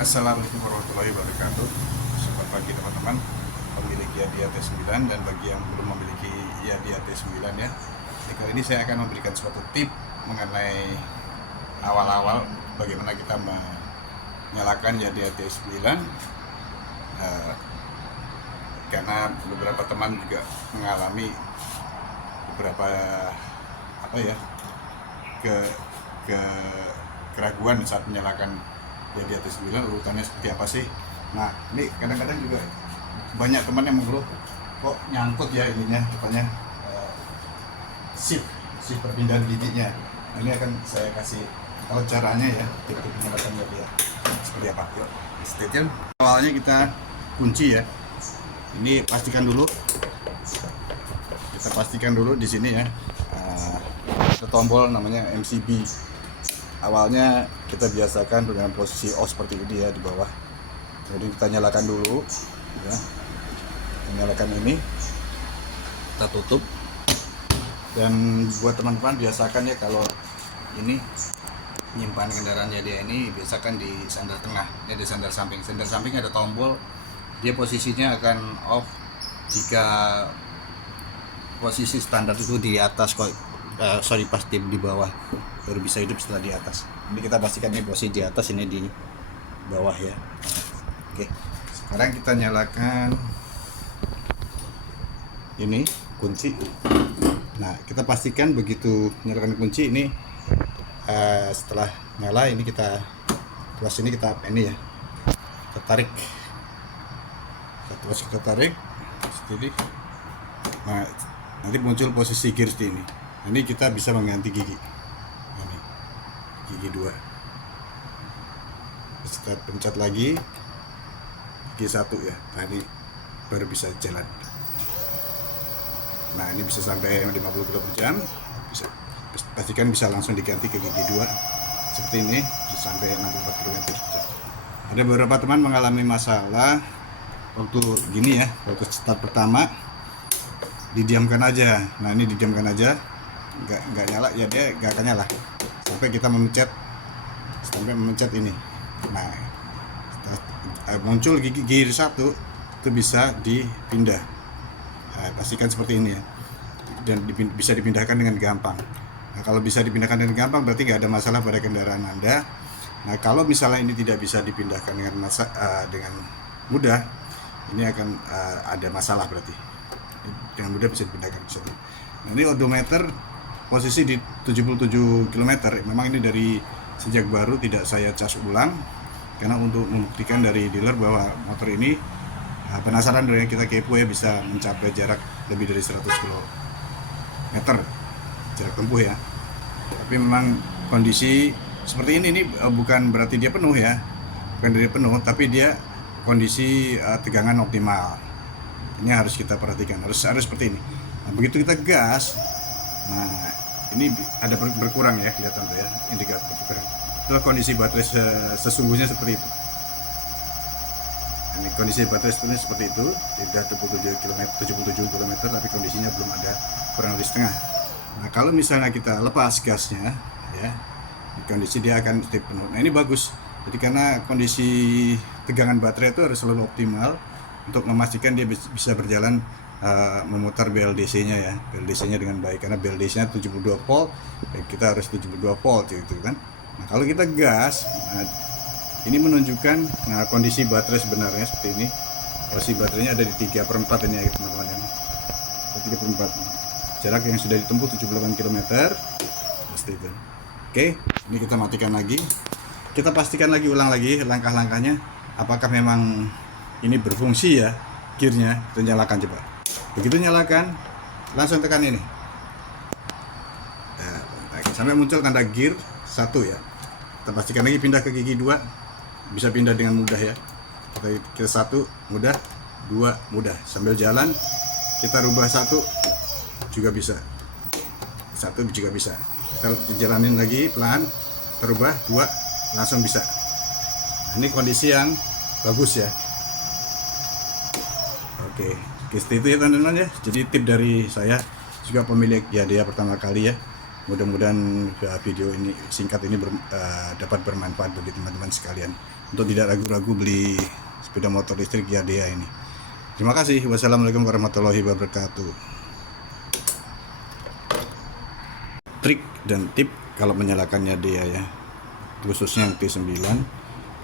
Assalamualaikum warahmatullahi wabarakatuh. Selamat pagi teman-teman pemilik Yadia T9 dan bagi yang belum memiliki Yadia T9 ya. Kali ini saya akan memberikan suatu tip mengenai awal-awal bagaimana kita menyalakan Yadia T9 karena beberapa teman juga mengalami beberapa ke keraguan saat menyalakan Yadia T9 urutannya seperti apa sih. Nah ini kadang-kadang juga banyak teman yang mengeluh kok nyangkut ya ininya katanya shift perpindahan giginya. Nah, ini akan saya kasih tahu caranya ya untuk menyalakan Yadia seperti apa. Yuk stay tune. Awalnya kita kunci ya, ini pastikan dulu di sini ya, ada tombol namanya MCB. Awalnya kita biasakan dengan posisi OS seperti ini ya, di bawah. Jadi kita nyalakan dulu ya. Kita nyalakan ini, kita tutup. Dan buat teman-teman biasakan ya, kalau ini menyimpan kendaraannya dia ini biasakan di sandal tengah. Ini di sandal samping. Sandal samping ada tombol, dia posisinya akan off jika posisi standar itu di atas kok. Pas di bawah baru bisa hidup setelah di atas. Jadi kita pastikan ini posisi di atas, ini di bawah ya. Oke, sekarang kita nyalakan ini kunci. Nah kita pastikan begitu nyalakan kunci ini, setelah nyala ini kita tuas ini, kita ini ya, kita tarik, kita tarik seperti ini. Nah nanti muncul posisi gear seperti ini. Ini kita bisa mengganti gigi, ini gigi 2. Kita pencet lagi gigi 1 ya. Nah ini baru bisa jalan. Nah ini bisa sampai 50 km per jam. Bisa, pastikan bisa langsung diganti ke gigi 2 seperti ini, bisa sampai 64 km per jam. Ada beberapa teman mengalami masalah waktu gini ya, waktu start pertama didiamkan aja. Nah ini didiamkan aja, nggak nyala ya, dia nggak akan nyala sampai kita memencet ini. Nah muncul gigi gear 1 itu bisa dipindah. Nah, pastikan seperti ini ya, dan bisa dipindahkan dengan gampang. Nah kalau bisa dipindahkan dengan gampang berarti nggak ada masalah pada kendaraan Anda. Nah kalau misalnya ini tidak bisa dipindahkan dengan mudah, ini akan ada masalah berarti. Dengan mudah bisa dipindahkan ke sini. Nah, ini odometer posisi di 77 km. Memang ini dari sejak baru tidak saya cas ulang karena untuk membuktikan dari dealer bahwa motor ini, penasaran dari kita kepo ya, bisa mencapai jarak lebih dari 100 km jarak tempuh ya. Tapi memang kondisi seperti ini bukan berarti dia penuh ya, bukan dari penuh, tapi dia kondisi tegangan optimal. Ini harus kita perhatikan, harus seperti ini. Nah, begitu kita gas, nah ini ada berkurang ya, kelihatan tuh ya, indikator berkurang. Itulah kondisi baterai sesungguhnya seperti itu. Ini kondisi baterai seperti itu, tidak 77 km, tapi kondisinya belum ada, kurang lebih setengah. Nah kalau misalnya kita lepas gasnya ya, kondisi dia akan stay penuh. Nah ini bagus. Jadi karena kondisi tegangan baterai itu harus selalu optimal untuk memastikan dia bisa berjalan, memutar BLDC-nya ya, BLDC-nya dengan baik, karena BLDC-nya 72 volt, kita harus 72 volt gitu kan. Nah kalau kita gas, nah, ini menunjukkan kondisi baterai sebenarnya seperti ini. Posisi baterainya ada di 3/4 ini ya teman-teman, 3/4. Jarak yang sudah ditempuh 78 km seperti itu. Oke, ini kita matikan lagi, kita pastikan lagi, ulang lagi langkah-langkahnya apakah memang ini berfungsi ya gearnya. Kita nyalakan coba. Begitu nyalakan, langsung tekan ini. Nah, sampai muncul tanda gear 1 ya. Kita pastikan lagi, pindah ke gigi 2. Bisa pindah dengan mudah ya. Kita 1 mudah, 2 mudah. Sambil jalan kita rubah 1 juga bisa. 1 juga bisa. Kita jalanin lagi pelan, terubah 2 langsung bisa. Nah, ini kondisi yang bagus ya. Oke, itu ya teman-teman ya. Jadi tip dari saya juga pemilik Yadia pertama kali ya. Mudah-mudahan video ini singkat ini dapat bermanfaat bagi teman-teman sekalian. untuk tidak ragu-ragu beli sepeda motor listrik Yadea ini. Terima kasih. Wassalamualaikum warahmatullahi wabarakatuh. Trik dan tip kalau menyalakan Yadea ya, khususnya yang T9.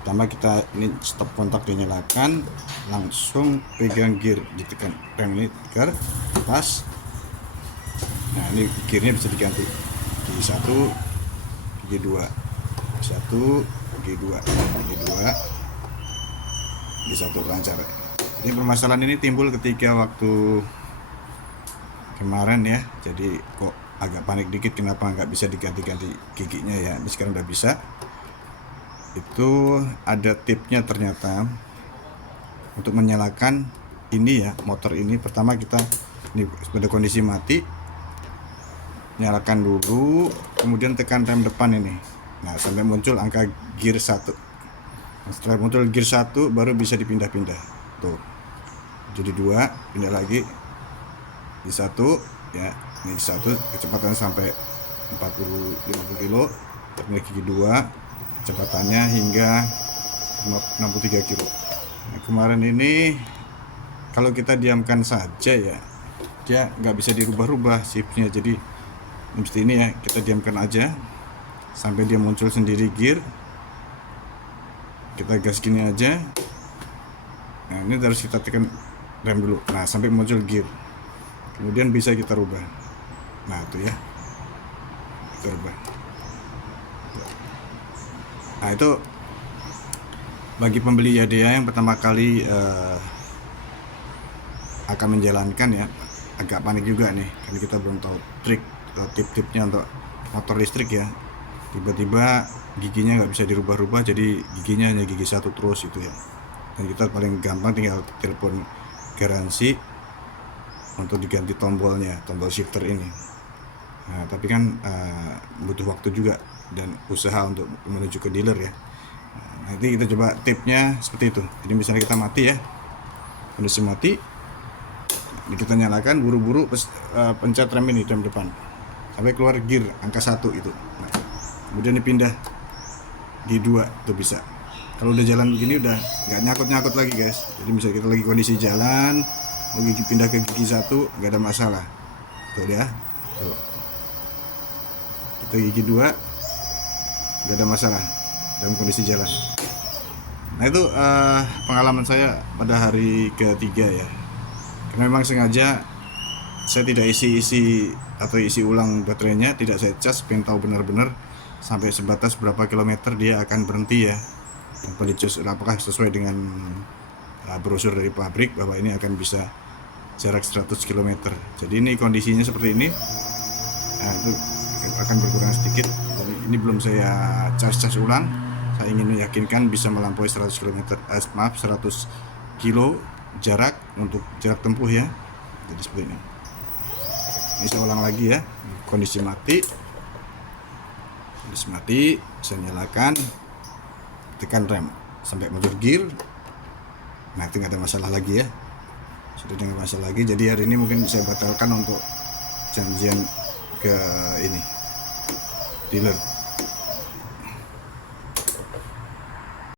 Pertama kita ini stop kontak dinyalakan, langsung pegang gear, ditekan rem ini tekan pas. Nah ini gearnya bisa diganti gigi 1, gigi 2, 1, gigi 2, gigi 2, gigi 1 lancar. Ini permasalahan ini timbul ketika waktu kemarin ya, jadi kok agak panik dikit kenapa nggak bisa diganti-ganti giginya ya. Ini sekarang udah bisa. Itu ada tipnya ternyata untuk menyalakan ini ya, motor ini. Pertama kita ini pada kondisi mati, nyalakan dulu, kemudian tekan rem depan ini. Nah sampai muncul angka gear 1. Nah, setelah muncul gear 1 baru bisa dipindah-pindah tuh, jadi 2, pindah lagi di 1 ya, ini 1 kecepatannya sampai 40-50 kilo, ini gigi 2 kecepatannya hingga 63 kilo. Nah, kemarin ini kalau kita diamkan saja ya, dia nggak bisa dirubah-rubah shiftnya, jadi mesti ini ya kita diamkan aja sampai dia muncul sendiri gear, kita gas gini aja. Nah ini harus kita tekan rem dulu, nah sampai muncul gear, kemudian bisa kita rubah. Nah itu ya, kita rubah. Nah itu bagi pembeli Yadea yang pertama kali akan menjalankan ya, agak panik juga nih karena kita belum tahu trik atau tip-tipnya untuk motor listrik ya. Tiba-tiba giginya nggak bisa dirubah-rubah, jadi giginya hanya gigi 1 terus itu ya. Dan kita paling gampang tinggal telepon garansi untuk diganti tombolnya, tombol shifter ini. Nah, tapi kan butuh waktu juga dan usaha untuk menuju ke dealer ya. Nah, nanti kita coba tipnya seperti itu. Jadi misalnya kita mati ya, kondisi mati, kita nyalakan, buru-buru pencet rem ini, rem depan sampai keluar gear angka 1 itu. Nah, kemudian dipindah di 2 itu bisa. Kalau udah jalan begini udah nggak nyangkut lagi guys. Jadi misalnya kita lagi kondisi jalan, mau gigi pindah ke gigi 1 nggak ada masalah. Tuh ya, tuh. Kita gigi 2 nggak ada masalah dalam kondisi jalan. Nah itu pengalaman saya pada hari ketiga ya. Karena memang sengaja saya tidak isi ulang baterainya, tidak saya cas, pengen tahu benar-benar sampai sebatas berapa kilometer dia akan berhenti ya. Apakah sesuai dengan brosur dari pabrik bahwa ini akan bisa jarak 100 km. Jadi ini kondisinya seperti ini. Nah, itu akan berkurang sedikit. Jadi ini belum saya cas ulang. Saya ingin meyakinkan bisa melampaui 100 km, 100 kilo jarak untuk jarak tempuh ya. Jadi seperti ini. Ini saya ulang lagi ya. Kondisi mati. Saya nyalakan, tekan rem sampai muncul gear. Nah itu nggak ada masalah lagi ya, sudah nggak masalah lagi. Jadi hari ini mungkin saya batalkan untuk janjian ke ini dealer.